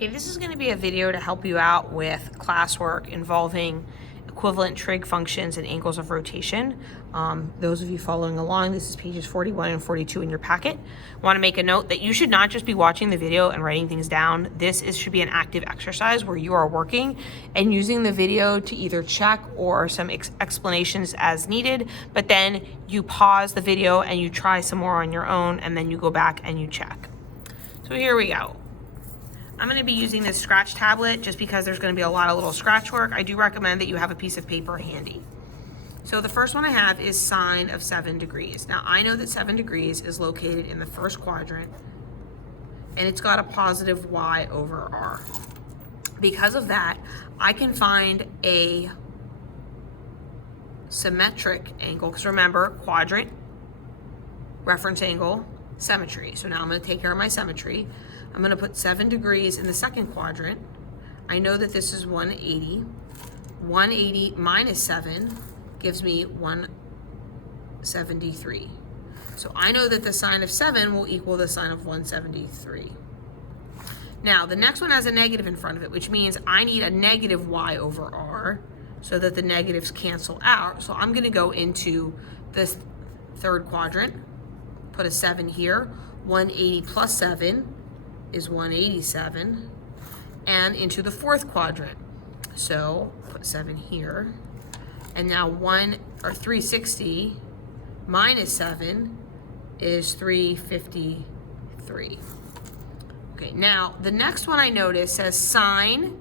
Okay, this is going to be a video to help you out with classwork involving equivalent trig functions and angles of rotation. Those of you following along, this is pages 41 and 42 in your packet. I want to make a note that you should not just be watching the video and writing things down. Should be an active exercise where you are working and using the video to either check or some explanations as needed, but then you pause the video and you try some more on your own, and then you go back and you check. So here we go. I'm going to be using this scratch tablet just because there's going to be a lot of little scratch work. I do recommend that you have a piece of paper handy. So the first one I have is sine of 7 degrees. Now I know that 7 degrees is located in the first quadrant and it's got a positive y over r. Because of that, I can find a symmetric angle, because remember, quadrant, reference angle, symmetry. So now I'm going to take care of my symmetry. I'm going to put 7 degrees in the second quadrant. I know that this is 180. 180 minus 7 gives me 173. So I know that the sine of 7 will equal the sine of 173. Now, the next one has a negative in front of it, which means I need a negative y over r so that the negatives cancel out. So I'm going to go into this third quadrant, put a 7 here. 180 plus 7 is 187, and into the fourth quadrant. So put 7 here, and now 360 minus 7 is 353. Okay, now the next one I notice says sine,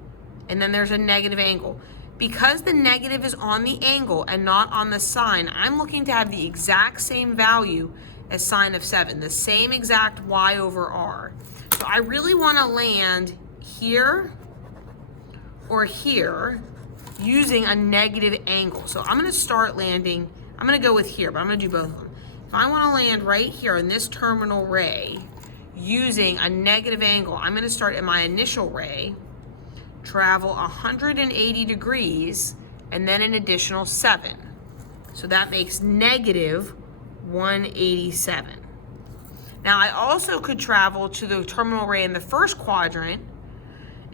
and then there's a negative angle. Because the negative is on the angle and not on the sine, I'm looking to have the exact same value as sine of 7, the same exact y over r. So I really want to land here or here using a negative angle. So I'm going to start landing, I'm going to go with here, but I'm going to do both of them. If I want to land right here in this terminal ray using a negative angle, I'm going to start at my initial ray, travel 180 degrees, and then an additional 7. So that makes negative 187. Now I also could travel to the terminal ray in the first quadrant,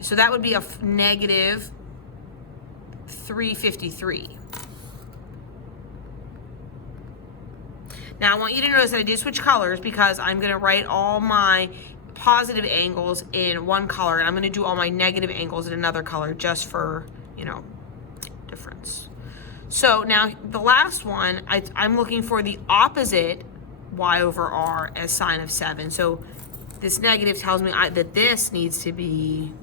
so that would be a negative 353. Now I want you to notice that I did switch colors because I'm going to write all my positive angles in one color, and I'm going to do all my negative angles in another color just for, difference. So now the last one, I'm looking for the opposite y over r as sine of 7. So this negative tells me that this needs to be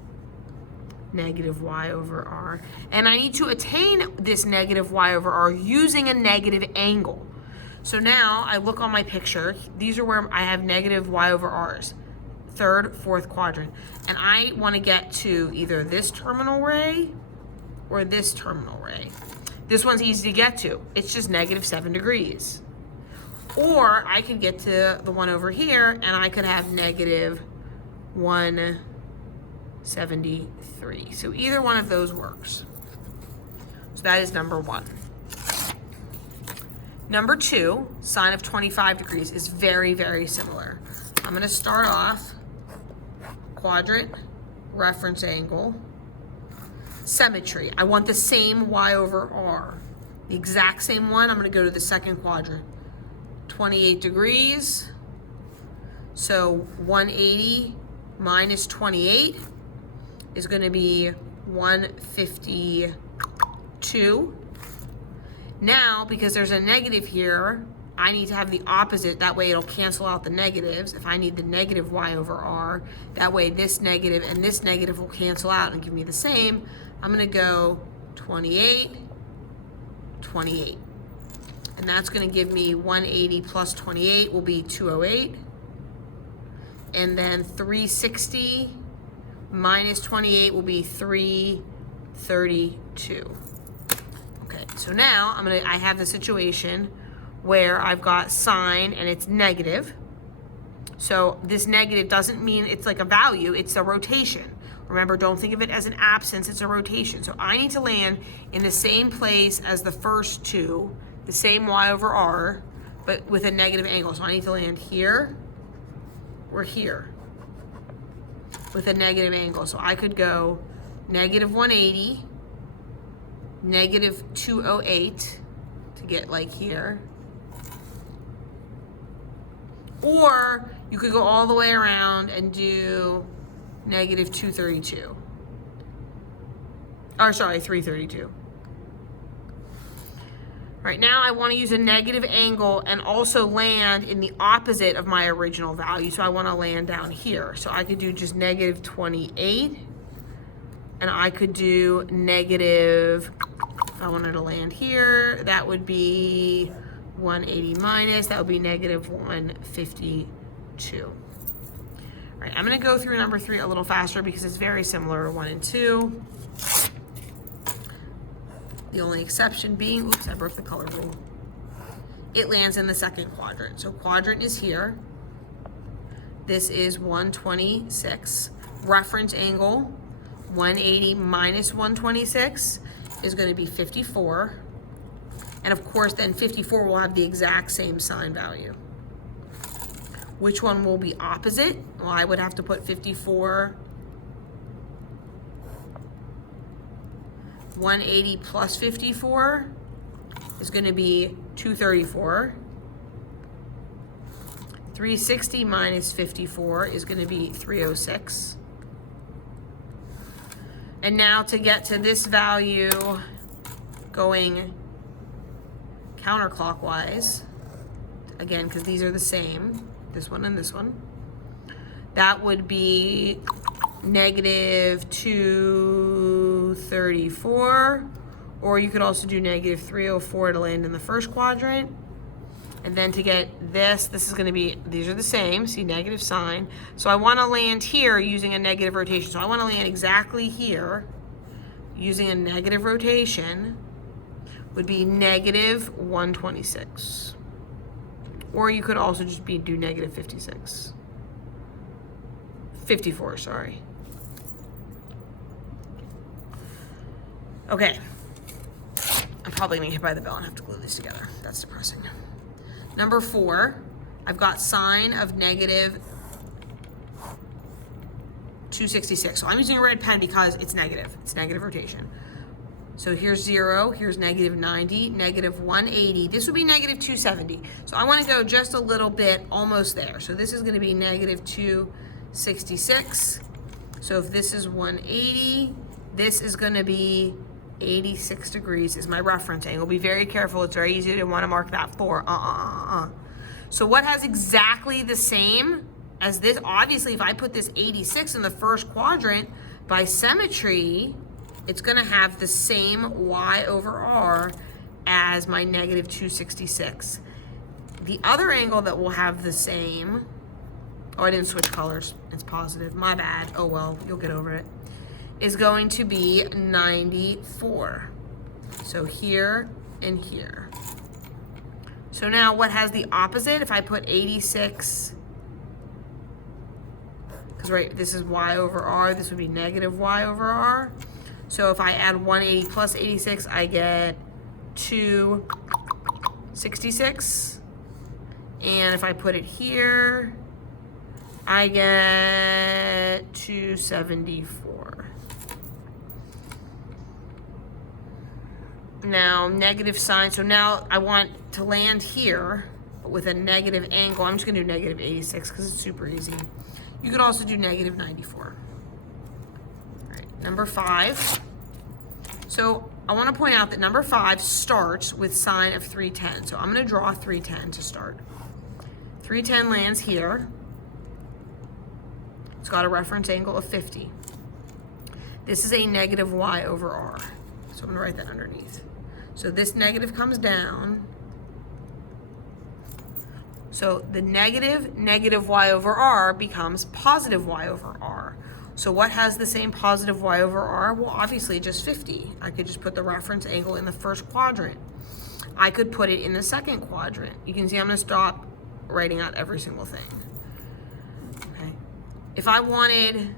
negative y over r. And I need to attain this negative y over r using a negative angle. So now I look on my picture. These are where I have negative y over r's. Third, fourth quadrant. And I want to get to either this terminal ray or this terminal ray. This one's easy to get to. It's just negative 7 degrees. Or I could get to the one over here and I could have negative 173. So either one of those works. So that is number 1. Number 2, sine of 25 degrees is very, very similar. I'm going to start off quadrant, reference angle, symmetry. I want the same y over r. The exact same one. I'm going to go to the second quadrant. 28 degrees. So 180 minus 28 is going to be 152. Now, because there's a negative here, I need to have the opposite. That way it'll cancel out the negatives. If I need the negative y over r, that way this negative and this negative will cancel out and give me the same. I'm going to go 28, 28. And that's going to give me 180 plus 28 will be 208. And then 360 minus 28 will be 332. Okay, so now I have the situation where I've got sine and it's negative. So this negative doesn't mean it's like a value, it's a rotation. Remember, don't think of it as an absence, it's a rotation. So I need to land in the same place as the first two, the same y over r, but with a negative angle. So I need to land here or here. with a negative angle. So I could go negative 180, negative 208 to get like here. Or you could go all the way around and do negative 232. Or sorry, 332. Right now I want to use a negative angle and also land in the opposite of my original value. So I want to land down here. So I could do just negative 28. And I could do negative, if I wanted to land here, that would be 180 minus, that would be negative 152. All right, I'm going to go through number 3 a little faster because it's very similar to 1 and 2. The only exception being, oops, I broke the color rule. It lands in the second quadrant. So quadrant is here. This is 126. Reference angle, 180 minus 126 is going to be 54. And of course, then 54 will have the exact same sine value. Which one will be opposite? Well, I would have to put 54. 180 plus 54 is going to be 234. 360 minus 54 is going to be 306. And now to get to this value going counterclockwise, again, because these are the same, this one and this one, that would be negative 234, or you could also do negative 304 to land in the first quadrant. And then to get this is going to be, these are the same, see, negative sign. So I want to land here using a negative rotation. So I want to land exactly here using a negative rotation would be negative 126. Or you could also just do negative 54, sorry. Okay. I'm probably going to get hit by the bell and have to glue these together. That's depressing. Number 4, I've got sine of negative 266. So I'm using a red pen because it's negative. It's negative rotation. So here's 0, here's negative 90, negative 180. This would be negative 270. So I want to go just a little bit almost there. So this is going to be negative 266. So if this is 180, this is going to be 86 degrees is my reference angle. Be very careful. It's very easy to want to mark that 4. So what has exactly the same as this? Obviously, if I put this 86 in the first quadrant, by symmetry, it's going to have the same y over r as my negative 266. The other angle that will have the same, oh, I didn't switch colors. It's positive. My bad. Oh, well, you'll get over it. Is going to be 94. So here and here. So now what has the opposite? If I put 86, because right, this is y over r, this would be negative y over r. So if I add 180 plus 86, I get 266. And if I put it here, I get 274. Now, negative sign. So now I want to land here with a negative angle. I'm just going to do negative 86 because it's super easy. You could also do negative 94. All right, number 5. So I want to point out that number 5 starts with sine of 310. So I'm going to draw 310 to start. 310 lands here. It's got a reference angle of 50. This is a negative y over r. So I'm going to write that underneath. So this negative comes down. So the negative y over r becomes positive y over r. So what has the same positive y over r? Well, obviously just 50. I could just put the reference angle in the first quadrant. I could put it in the second quadrant. You can see I'm going to stop writing out every single thing. Okay. If I wanted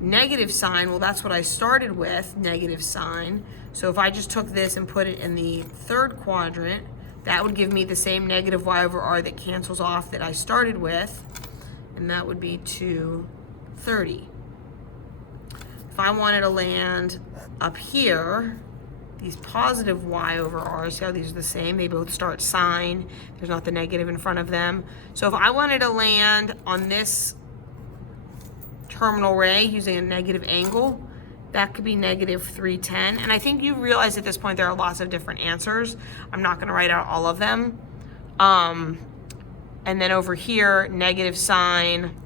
negative sign, well, that's what I started with, negative sign. So if I just took this and put it in the third quadrant, that would give me the same negative y over r that cancels off that I started with. and that would be 230. If I wanted to land up here, these positive y over r, see how these are the same? They both start sine. There's not the negative in front of them. So if I wanted to land on this terminal ray using a negative angle, that could be negative 310. And I think you realize at this point there are lots of different answers. I'm not going to write out all of them. And then over here, negative sine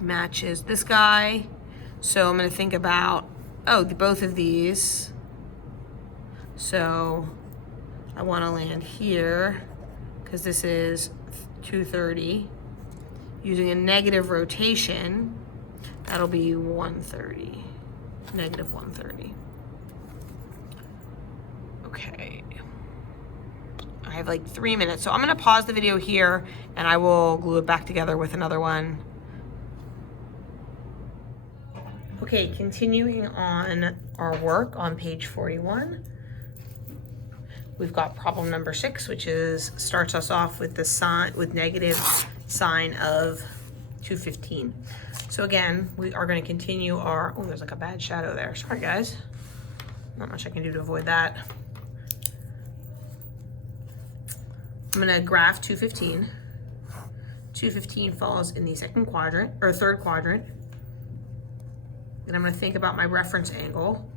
matches this guy. So I'm going to think about, both of these. So I want to land here because this is 230. Using a negative rotation, that'll be 130, negative 130. Okay. I have like 3 minutes, so I'm gonna pause the video here and I will glue it back together with another one. Okay, continuing on our work on page 41. We've got problem number 6, which starts us off with the sign, with negative sine of 215. So again, we are going to continue our, there's like a bad shadow there. Sorry guys. Not much I can do to avoid that. I'm going to graph 215. 215 falls in the second quadrant, or third quadrant. Then I'm going to think about my reference angle.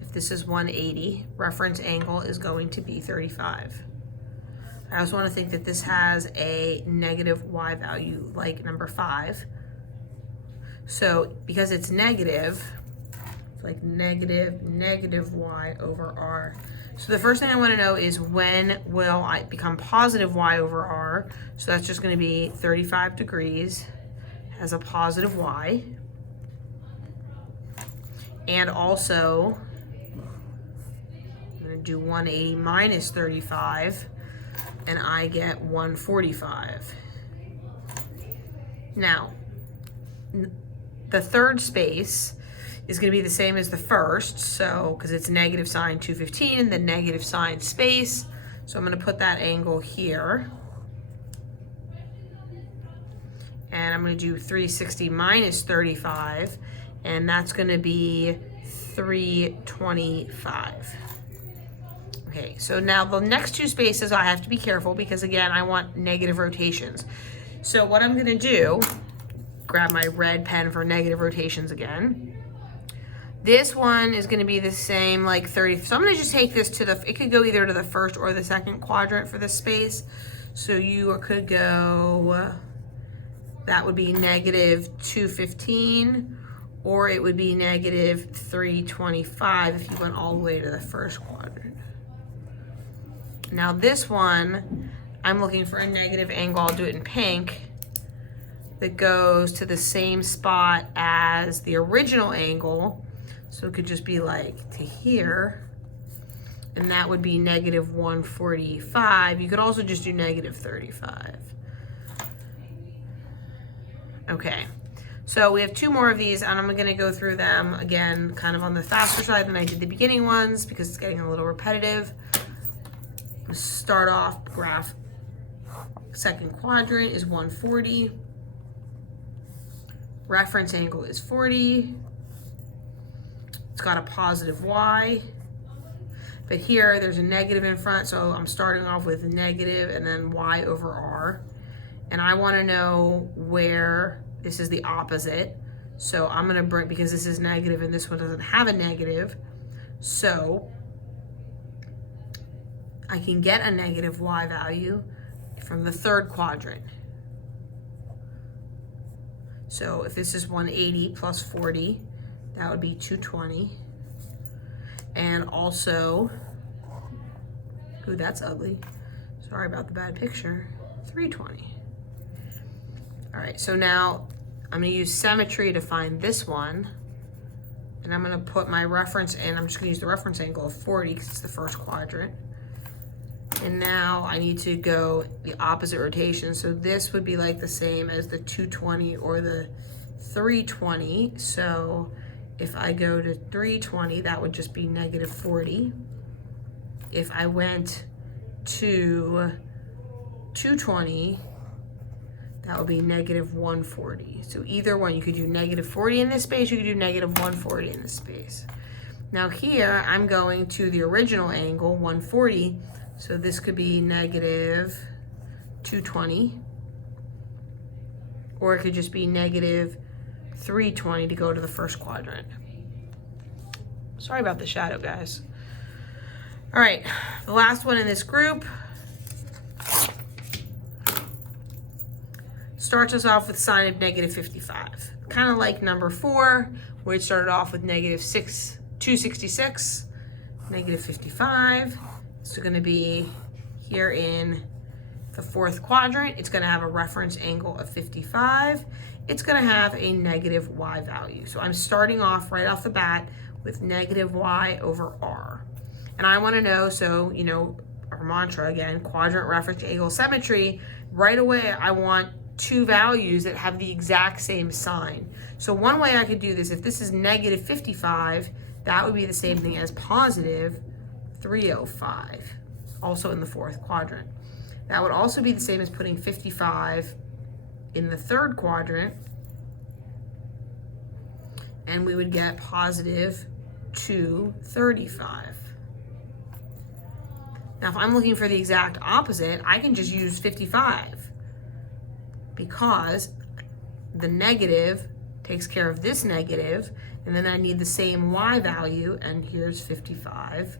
If this is 180, reference angle is going to be 35. I also want to think that this has a negative y value like number 5. So because it's negative, it's like negative y over r. So the first thing I want to know is when will I become positive y over r? So that's just going to be 35 degrees has a positive y. And also, I'm going to do 180 minus 35, and I get 145. Now, the third space is going to be the same as the first, so because it's negative sine 215, the negative sine space. So I'm going to put that angle here. And I'm going to do 360 minus 35, and that's going to be 325. Okay, so now the next two spaces I have to be careful because again, I want negative rotations. So what I'm going to do, grab my red pen for negative rotations again. This one is going to be the same, like 30. So I'm going to just take this to it could go either to the first or the second quadrant for this space. So you could go, that would be negative 215, or it would be negative 325 if you went all the way to the first quadrant. Now this one, I'm looking for a negative angle, I'll do it in pink, that goes to the same spot as the original angle. So it could just be like to here, and that would be negative 145. You could also just do negative 35. Okay, so we have two more of these, and I'm gonna go through them again, kind of on the faster side than I did the beginning ones because it's getting a little repetitive. Let's start off, graph second quadrant is 140. Reference angle is 40. It's got a positive y, but here there's a negative in front, so I'm starting off with negative and then y over r. And I want to know where this is the opposite. So I'm going to bring, because this is negative and this one doesn't have a negative, so I can get a negative y value from the third quadrant. So if this is 180 plus 40, that would be 220. And also, ooh, that's ugly. Sorry about the bad picture. 320. All right, so now I'm gonna use symmetry to find this one. And I'm gonna put my reference in. I'm just gonna use the reference angle of 40 because it's the first quadrant. And now I need to go the opposite rotation. So this would be like the same as the 220 or the 320. So if I go to 320, that would just be negative 40. If I went to 220, that would be negative 140. So either one, you could do negative 40 in this space, you could do negative 140 in this space. Now here, I'm going to the original angle, 140, so this could be negative 220, or it could just be negative 320 to go to the first quadrant. Sorry about the shadow, guys. All right, the last one in this group starts us off with sine of negative 55. Kind of like number 4, where it started off with negative 266, negative 55. So going to be here in the fourth quadrant. It's going to have a reference angle of 55. It's going to have a negative y value. So I'm starting off right off the bat with negative y over r. And I want to know, so, you know, our mantra again, quadrant reference angle symmetry, right away I want two values that have the exact same sign. So one way I could do this, if this is negative 55, that would be the same thing as positive 305, also in the fourth quadrant. That would also be the same as putting 55 in the third quadrant, and we would get positive 235. Now, if I'm looking for the exact opposite, I can just use 55 because the negative takes care of this negative, and then I need the same y value, and here's 55,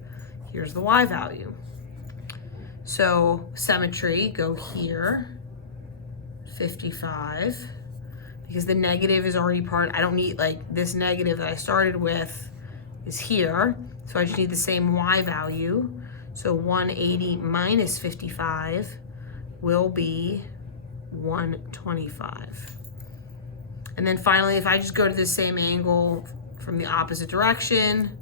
here's the y value. So symmetry, go here, 55, because the negative is already part, I don't need, like, this negative that I started with is here, so I just need the same y value. So 180 minus 55 will be 125. And then finally, if I just go to the same angle from the opposite direction,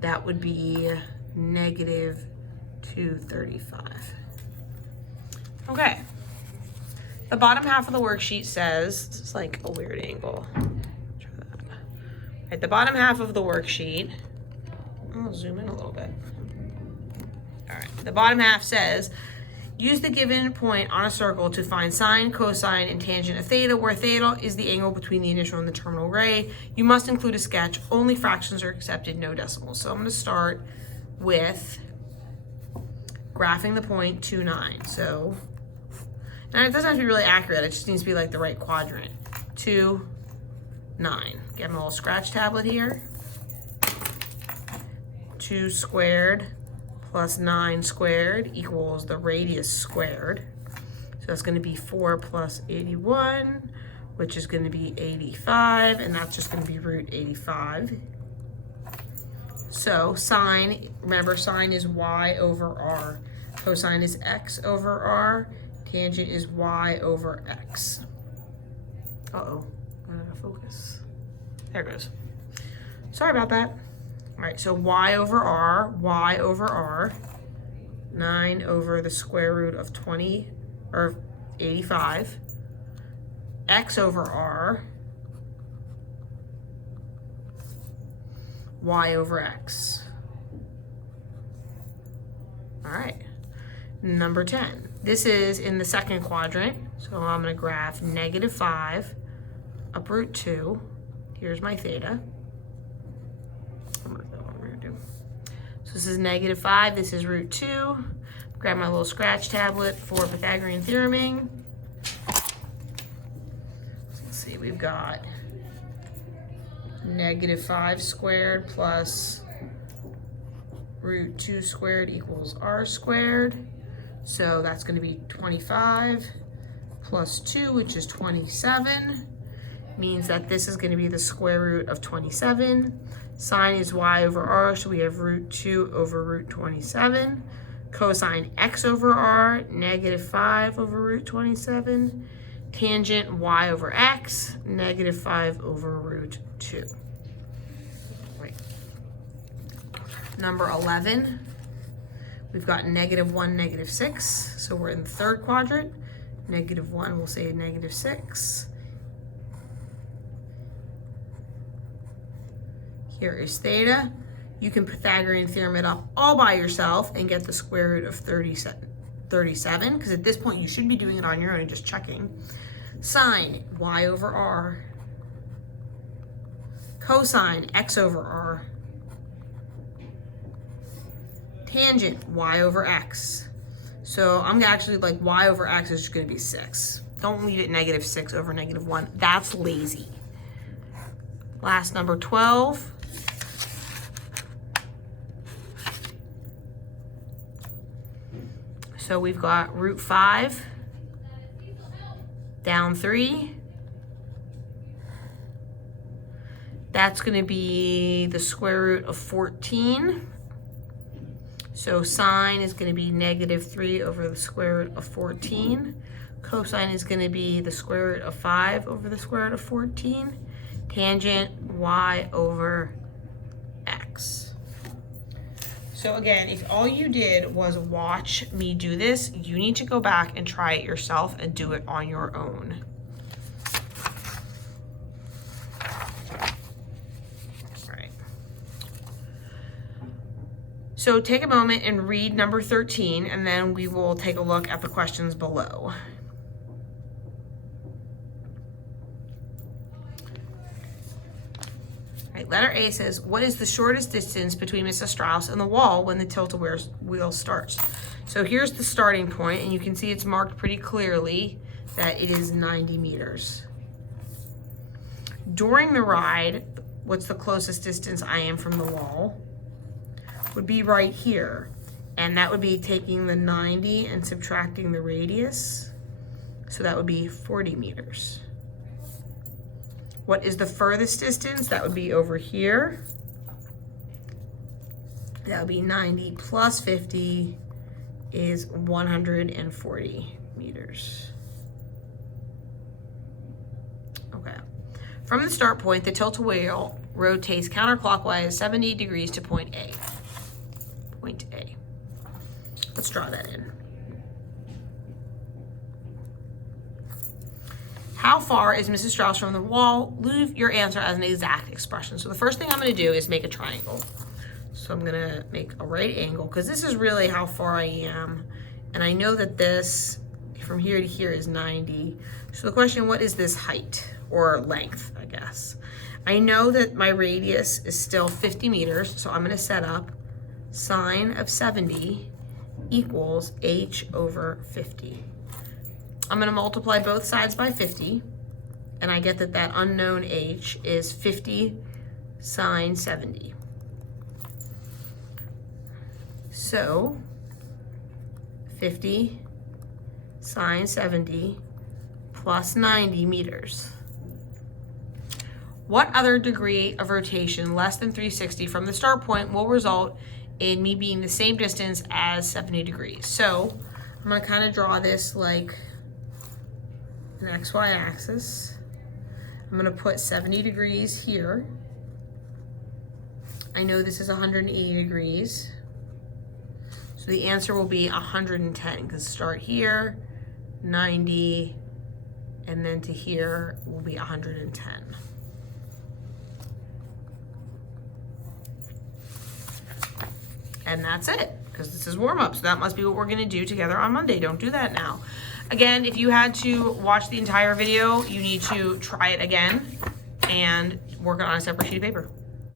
that would be negative 235. Okay. The bottom half of the worksheet says, it's like a weird angle. At the bottom half of the worksheet, I'll zoom in a little bit. All right, the bottom half says, use the given point on a circle to find sine, cosine, and tangent of theta, where theta is the angle between the initial and the terminal ray. You must include a sketch. Only fractions are accepted, no decimals. So I'm going to start with graphing the point 2, 9. So, and it doesn't have to be really accurate. It just needs to be like the right quadrant. 2, 9. Get my little scratch tablet here. 2 squared plus 9 squared equals the radius squared. So that's going to be 4 plus 81, which is going to be 85, and that's just going to be root 85. So sine, remember sine is y over r. Cosine is x over r. Tangent is y over x. Uh-oh, I'm out of focus. There it goes. Sorry about that. All right, so y over r, 9 over the square root of 20, or 85, x over r, y over x. All right, number 10. This is in the second quadrant, so I'm going to graph negative 5 up root 2. Here's my theta. So this is negative 5, this is root 2. Grab my little scratch tablet for Pythagorean theoreming. So let's see, we've got negative 5 squared plus root 2 squared equals r squared. So that's going to be 25 plus 2, which is 27. Means that this is going to be the square root of 27. Sine is y over r, so we have root 2 over root 27. Cosine x over r, negative 5 over root 27. Tangent y over x, negative 5 over root 2. Right. Number 11, we've got negative 1, negative 6. So we're in the third quadrant. Negative 1, we'll say negative 6. Here is theta. You can Pythagorean theorem it up all by yourself and get the square root of 37. 37, because at this point you should be doing it on your own and just checking. Sine y over r. Cosine x over r. Tangent y over x. So I'm actually like y over x is just going to be 6. Don't leave it -6 over -1. That's lazy. Last number 12. So we've got root 5 down 3. That's going to be the square root of 14. So sine is going to be -3 over the square root of 14. Cosine is going to be the square root of 5 over the square root of 14. Tangent y over x. So again, if all you did was watch me do this, you need to go back and try it yourself and do it on your own. So take a moment and read number 13, and then we will take a look at the questions below. All right, letter A says, what is the shortest distance between Mrs. Strauss and the wall when the tilt-a-whirl starts? So here's the starting point, and you can see it's marked pretty clearly that it is 90 meters. During the ride, what's the closest distance I am from the wall? Would be right here, and that would be taking the 90 and subtracting the radius, so that would be 40 meters. What is the furthest distance? That would be over here. That would be 90 plus 50 is 140 meters. Okay. From the start point, the tilt-a-whirl rotates counterclockwise 70 degrees to point A. Point A. Let's draw that in. How far is Mrs. Strauss from the wall? Leave your answer as an exact expression. So the first thing I'm going to do is make a triangle. So I'm going to make a right angle, because this is really how far I am. And I know that this, from here to here, is 90. So the question, what is this height or length, I guess? I know that my radius is still 50 meters, so I'm going to set up sine of 70 equals h over 50. I'm going to multiply both sides by 50, and I get that that unknown h is 50 sine 70. So 50 sine 70 plus 90 meters. What other degree of rotation less than 360 from the start point will result in me being the same distance as 70 degrees? So I'm going to kind of draw this like an XY axis. I'm going to put 70 degrees here. I know this is 180 degrees. So the answer will be 110, because start here, 90, and then to here will be 110. And that's it, because this is warm up. So that must be what we're going to do together on Monday. Don't do that now. Again, if you had to watch the entire video, you need to try it again and work it on a separate sheet of paper.